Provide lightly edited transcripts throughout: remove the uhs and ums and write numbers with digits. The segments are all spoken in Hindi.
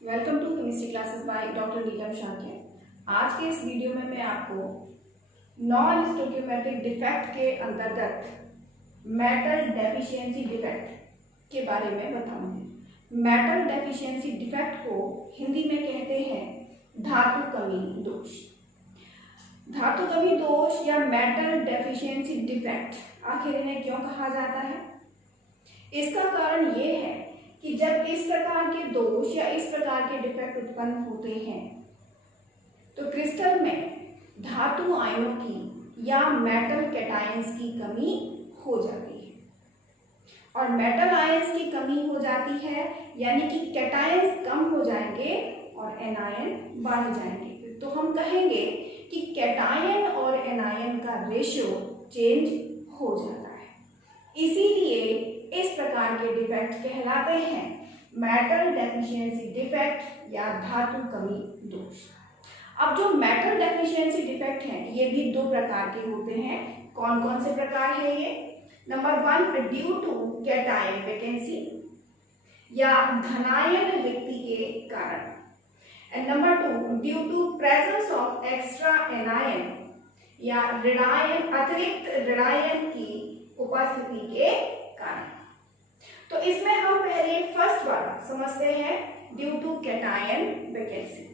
Welcome to chemistry classes by doctor Neelam Shakya. आज के इस वीडियो में मैं आपको नॉन स्टोइकियोमेट्रिक डिफेक्ट के अंतर्गत मेटल डेफिशिएंसी डिफेक्ट के बारे में बताऊंगी। मेटल डेफिशिएंसी डिफेक्ट को हिंदी में कहते हैं धातु कमी दोष। धातु कमी दोष या मेटल डेफिशिएंसी डिफेक्ट आखिर इन्हें क्यों कहा जाता है? इसका कारण ये है कि जब इस प्रकार के दोष या इस प्रकार के डिफेक्ट उत्पन्न होते हैं तो क्रिस्टल में धातु आयनों की या मेटल कैटायंस की कमी हो जाती है। और मेटल आयंस की कमी हो जाती है यानी कि कैटायंस कम हो जाएंगे और एनायन बढ़ जाएंगे। तो हम कहेंगे कि कैटायन और एनायन का रेशियो चेंज हो जाता है। इसीलिए इस प्रकार के डिफेक्ट कहलाते हैं मेटल डेफिशिएंसी डिफेक्ट या धातु कमी दोष। अब जो मेटल डेफिशिएंसी डिफेक्ट हैं ये भी दो प्रकार के होते हैं। कौन कौन से प्रकार है ये? Number 1 due to cation vacancy या धनायन रिक्ति के कारण, and number 2 due to presence of extra anion या ऋणायन अतिरिक्त ऋणायन की उपस्थिति के कारण। तो इसमें हम पहले फर्स्ट वाला समझते हैं ड्यू टू कैटायन वैकेंसी।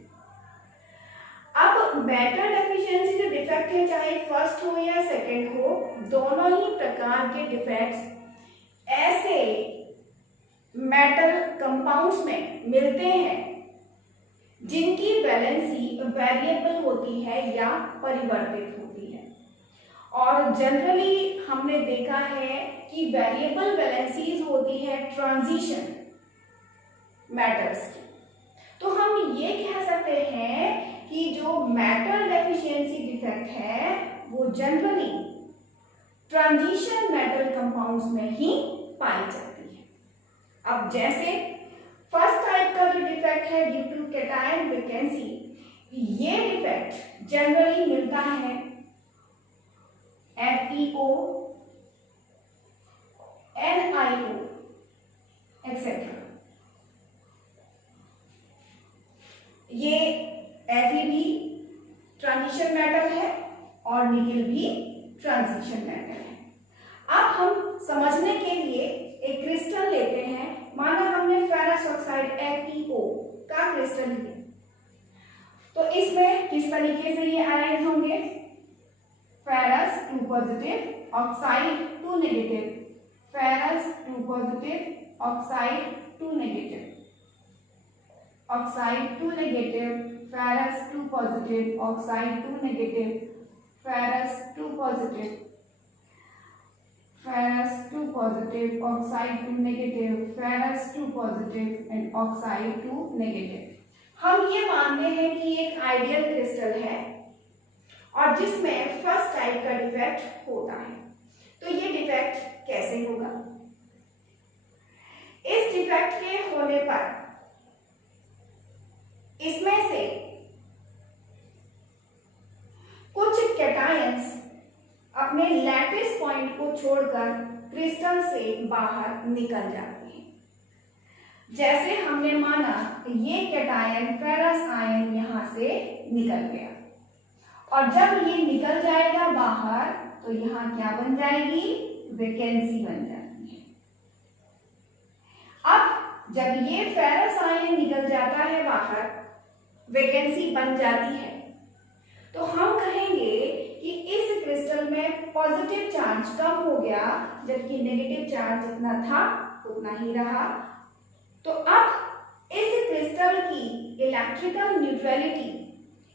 अब मेटल डेफिशिएंसी जो डिफेक्ट है चाहे फर्स्ट हो या सेकंड हो, दोनों ही प्रकार के डिफेक्ट्स ऐसे मेटल कंपाउंड्स में मिलते हैं जिनकी वैलेंसी वेरिएबल होती है या परिवर्तित होती है। और जनरली हमने देखा है कि वेरिएबल वैलेंसीज होती है ट्रांजिशन मेटल्स की। तो हम ये कह सकते हैं कि जो मेटल डेफिशिएंसी डिफेक्ट है वो जनरली ट्रांजिशन मेटल कंपाउंड्स में ही पाई जाती है। अब जैसे फर्स्ट टाइप का जो डिफेक्ट है ड्यू टू कैटायन वैकेंसी, ये डिफेक्ट जनरली मिलता है FeO, NiO एक्सेट्रा। ये Fe भी ट्रांजिशन मेटल है और निकेल भी ट्रांजिशन मेटल है। अब हम समझने के लिए एक क्रिस्टल लेते हैं। माना हमने फेरस ऑक्साइड FeO का क्रिस्टल लिया, तो इसमें किस तरीके से ये अरेंज होंगे? Ferrous 2 positive oxide 2 negative, ferrous 2 positive oxide 2 negative, oxide 2 negative, ferrous 2 positive oxide 2 negative, ferrous 2 positive, ferrous 2 positive oxide 2 negative, ferrous 2 positive and oxide 2 negative. हम ये मानते हैं कि एक आइडियल क्रिस्टल है और जिसमें फर्स्ट टाइप का डिफेक्ट होता है। तो ये डिफेक्ट कैसे होगा? इस डिफेक्ट के होने पर इसमें से कुछ कैटायंस अपने लैटिस पॉइंट को छोड़कर क्रिस्टल से बाहर निकल जाते हैं। जैसे हमने माना ये कैटायन फेरस आयन यहां से निकल गया और जब ये निकल जाएगा बाहर तो यहां क्या बन जाएगी? वैकेंसी बन जाती है। अब जब ये फेरस आयन निकल जाता है बाहर, वैकेंसी बन जाती है, तो हम कहेंगे कि इस क्रिस्टल में पॉजिटिव चार्ज कम हो गया जबकि नेगेटिव चार्ज जितना था उतना ही रहा। तो अब इस क्रिस्टल की इलेक्ट्रिकल न्यूट्रलिटी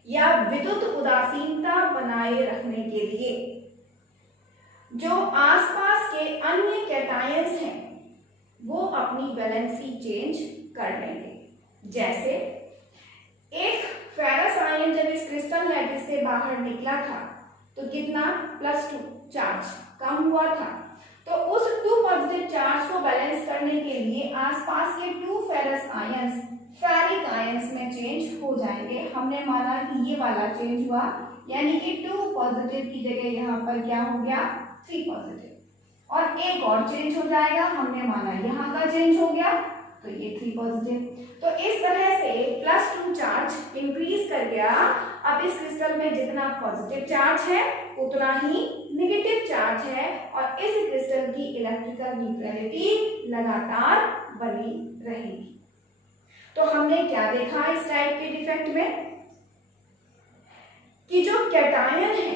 या विद्युत उदासीनता बनाए रखने के लिए जो आसपास के अन्य कैटायंस हैं वो अपनी वैलेंसी चेंज कर लेंगे। जैसे एक फेरस आयन जब इस क्रिस्टल लैटिस से बाहर निकला था तो कितना? +2 चार्ज कम हुआ था। तो उस 2 पॉजिटिव चार्ज को बैलेंस करने के लिए आसपास के 2 फेरस आयंस फेरिक आयंस में चेंज हो जाएंगे। हमने माना कि ये वाला चेंज हुआ यानी कि 2 पॉजिटिव की जगह यहाँ पर क्या हो गया? 3 पॉजिटिव। और एक और चेंज हो जाएगा, हमने माना यहाँ का चेंज हो गया तो ये 3 पॉजिटिव। तो इस तरह से +2 चार्ज इंक्रीज कर गया। अब इस क्रिस्टल में जितना पॉजिटिव चार्ज है उतना ही नेगेटिव चार्ज है और इस क्रिस्टल की इलेक्ट्रिकल न्यूट्रलिटी लगातार बनी रहेगी। तो हमने क्या देखा इस टाइप के डिफेक्ट में कि जो कैटायन है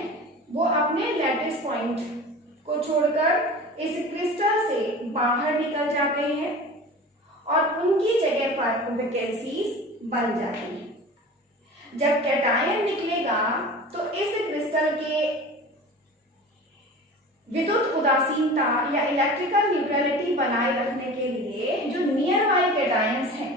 वो अपने लैटिस पॉइंट को छोड़कर इस क्रिस्टल से बाहर निकल जाते हैं और उनकी जगह पर वैकेंसीज बन जाती हैं। जब कैटायन निकलेगा तो इस क्रिस्टल के विद्युत उदासीनता या इलेक्ट्रिकल न्यूट्रलिटी बनाए रखने के लिए जो नियर बाई कैटायंस हैं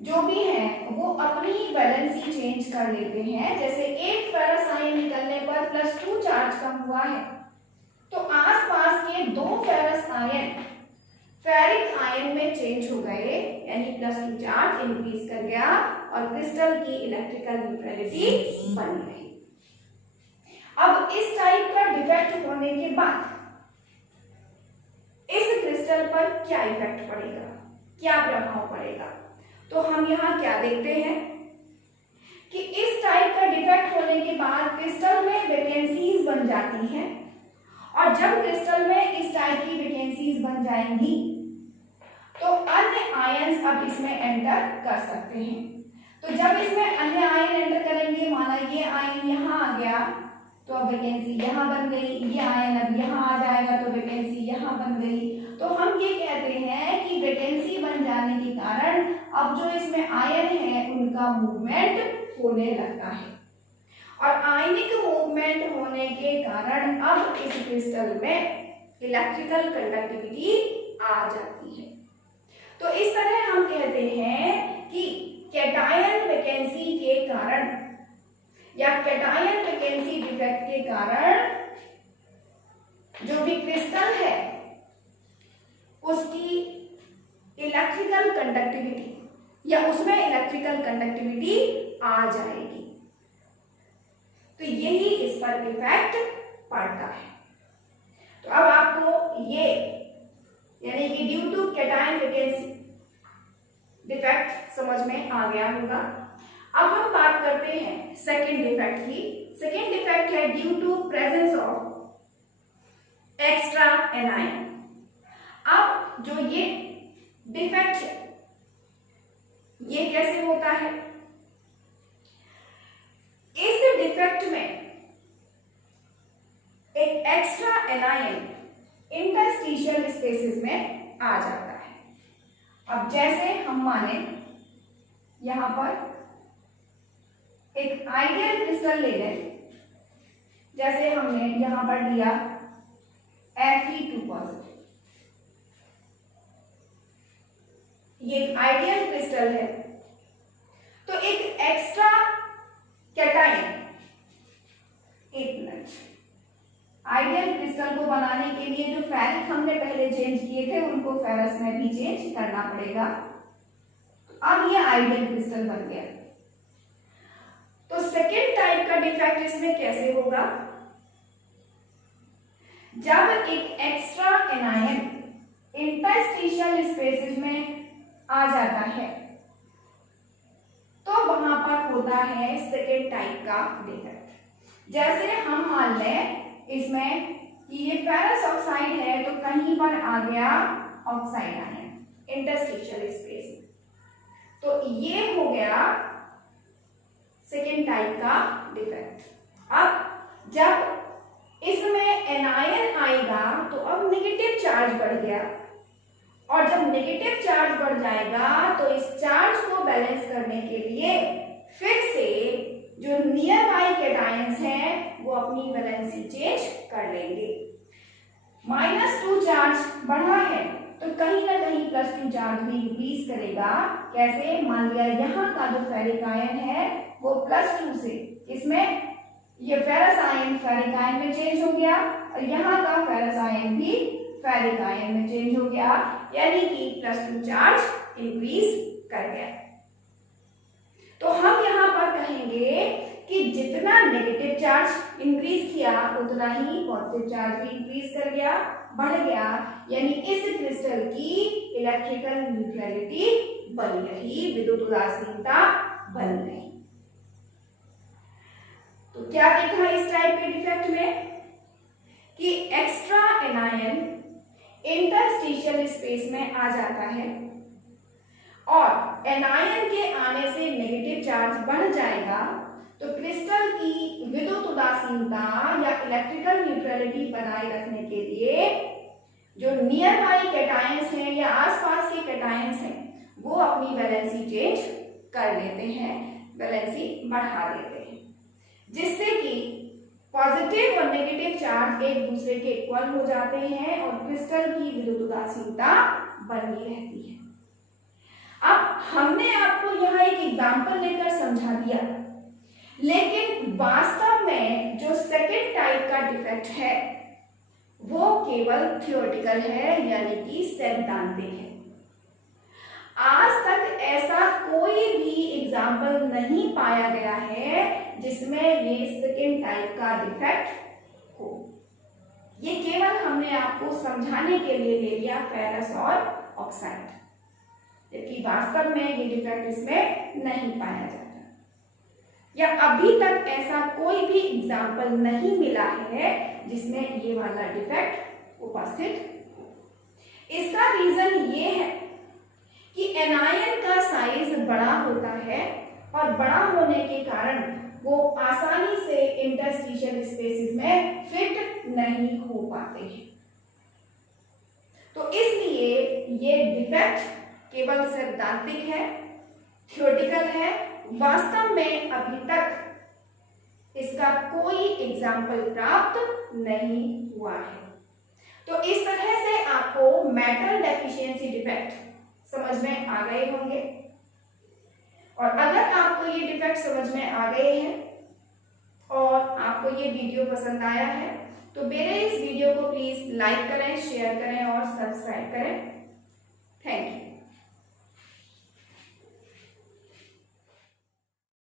जो भी हैं वो अपनी वैलेंसी चेंज कर लेते हैं। जैसे एक फेरस आयन निकलने पर +2 चार्ज कम हुआ है तो आसपास के 2 फेरस आयन फेरिक आयन में चेंज हो गए, यानी +2 चार्ज इंक्रीज कर गया और क्रिस्टल की इलेक्ट्रिकल न्यूट्रलिटी बनी रही। अब इस टाइप का डिफेक्ट होने के बाद इस क्रिस्टल पर क्या इफेक्ट पड़ेगा, क्या प्रभाव पड़ेगा, तो हम यहाँ क्या देखते हैं कि इस टाइप का डिफेक्ट होने के बाद क्रिस्टल में वैकेंसीज बन जाती हैं और जब क्रिस्टल में इस टाइप की वैकेंसीज बन जाएंगी तो अन्य आयंस अब इसमें एंटर कर सकते हैं। तो जब इसमें अन्य आयन एंटर करेंगे, माना ये आयन यहाँ आ गया तो अब वैकेंसी यहाँ बन गई, ये आयन अब यहाँ आ जाएगा तो वैकेंसी यहाँ बन गई। तो हम ये कहते हैं कि वैकेंसी बन जाने के कारण अब जो इसमें आयन है उनका मूवमेंट होने लगता है और आयनिक मूवमेंट होने के कारण अब इस क्रिस्टल में इलेक्ट्रिकल कंडक्टिविटी आ जाती है। तो इस तरह हम कहते हैं कि कैटायन वैकेंसी के कारण या कैटायन वैकेंसी डिफेक्ट के कारण जो भी क्रिस्टल है उसकी इलेक्ट्रिकल कंडक्टिविटी या उसमें इलेक्ट्रिकल कंडक्टिविटी आ जाएगी। तो यही इस पर इफेक्ट पड़ता है। तो अब आपको ये यानी कि due to cation vacancy defect समझ में आ गया होगा। अब हम बात करते हैं सेकेंड डिफेक्ट की। सेकेंड डिफेक्ट है due to presence of extra anion. अब जो ये डिफेक्ट है ये कैसे होता है, इस डिफेक्ट में एक एक्स्ट्रा एनायन इंटरस्टिशियल स्पेसेस में आ जाता है। अब जैसे हम माने यहां पर एक आइडियल क्रिस्टल ले लें, जैसे हमने यहां पर लिया Fe2 पॉजिटिव, ये एक आइडियल क्रिस्टल है। तो एक एक्स्ट्रा कैटायन, एक मिनट, आइडियल क्रिस्टल को बनाने के लिए जो फेरिक हमने पहले चेंज किए थे उनको फेरस में भी चेंज करना पड़ेगा। अब ये आइडियल क्रिस्टल बन गया। तो सेकेंड टाइप का डिफेक्ट इसमें कैसे होगा, जब एक एक्स्ट्रा एनायन इंटरस्टिशियल स्पेसेस में आ जाता है तो वहां पर होता है सेकेंड टाइप का डिफेक्ट। जैसे हम मान लें इसमें कि ये फेरस ऑक्साइड है तो कहीं पर आ गया ऑक्साइड आयन इंटरस्टिशियल स्पेस में, तो ये हो गया सेकेंड टाइप का डिफेक्ट। अब जब इसमें एनायन आएगा तो अब नेगेटिव चार्ज बढ़ गया और जब नेगेटिव चार्ज बढ़ जाएगा तो इस चार्ज को बैलेंस करने के लिए फिर से जो नियर बाई कैटायंस हैं वो अपनी वैलेंसी चेंज कर लेंगे। -2 चार्ज बढ़ा है तो कहीं ना कहीं +2 चार्ज भी इंक्रीज करेगा। कैसे, मान लिया यहाँ का जो फेरिक आयन है वो +2 से इसमें ये फेरस आयन फेरिक आयन में चेंज हो गया और यहाँ का फेरस आयन भी फेरिक आयन में चेंज हो गया, यानी कि +2 चार्ज इंक्रीज कर गया। तो हम यहाँ पर कहेंगे कि जितना नेगेटिव चार्ज इंक्रीज किया उतना ही पॉजिटिव चार्ज भी इंक्रीज कर गया बढ़ गया, यानी इस क्रिस्टल की इलेक्ट्रिकल न्यूट्रलिटी बनी रही, विद्युत उदासीनता बनी रही। तो क्या देखा इस टाइप के डिफेक्ट में कि एक्स्ट्रा एनायन इंटरस्टिशियल स्पेस में आ जाता है और एनायन के आने से नेगेटिव चार्ज बढ़ जाएगा, तो क्रिस्टल की विद्युत उदासीनता या इलेक्ट्रिकल न्यूट्रलिटी बनाए रखने के लिए जो नियर बाई कैटायंस हैं या आसपास के कैटायंस हैं वो अपनी वैलेंसी चेंज कर लेते हैं, वैलेंसी बढ़ा देते हैं, जिससे कि पॉजिटिव और नेगेटिव चार्ज एक दूसरे के इक्वल हो जाते हैं और क्रिस्टल की विद्युत उदासीनता बनी रहती है। अब हमने आपको यहाँ एक एग्जाम्पल लेकर समझा दिया, लेकिन वास्तव में जो सेकेंड टाइप का डिफेक्ट है वो केवल थियोरेटिकल है, यानी कि सैद्धांतिक है। आज तक ऐसा कोई भी एग्जाम्पल नहीं पाया गया है जिसमें ये सेकेंड टाइप का डिफेक्ट हो। ये केवल हमने आपको समझाने के लिए ले लिया फेरस और ऑक्साइड, जबकि वास्तव में ये डिफेक्ट इसमें नहीं पाया जाता, या अभी तक ऐसा कोई भी एग्जाम्पल नहीं मिला है जिसमें ये वाला डिफेक्ट उपस्थित हो। इसका रीजन ये है कि एनायन का साइज बड़ा होता है और बड़ा होने के कारण वो आसानी से इंटरस्टिशियल स्पेसेस में फिट नहीं हो पाते हैं। तो इसलिए ये डिफेक्ट केवल सैद्धांतिक है, थ्योरेटिकल है, वास्तव में अभी तक इसका कोई एग्जाम्पल प्राप्त नहीं हुआ है। तो इस तरह से आपको मेटल डेफिशिएंसी डिफेक्ट समझ में आ गए होंगे, और अगर आपको ये डिफेक्ट समझ में आ गए हैं और आपको ये वीडियो पसंद आया है तो मेरे इस वीडियो को प्लीज लाइक करें, शेयर करें और सब्सक्राइब करें।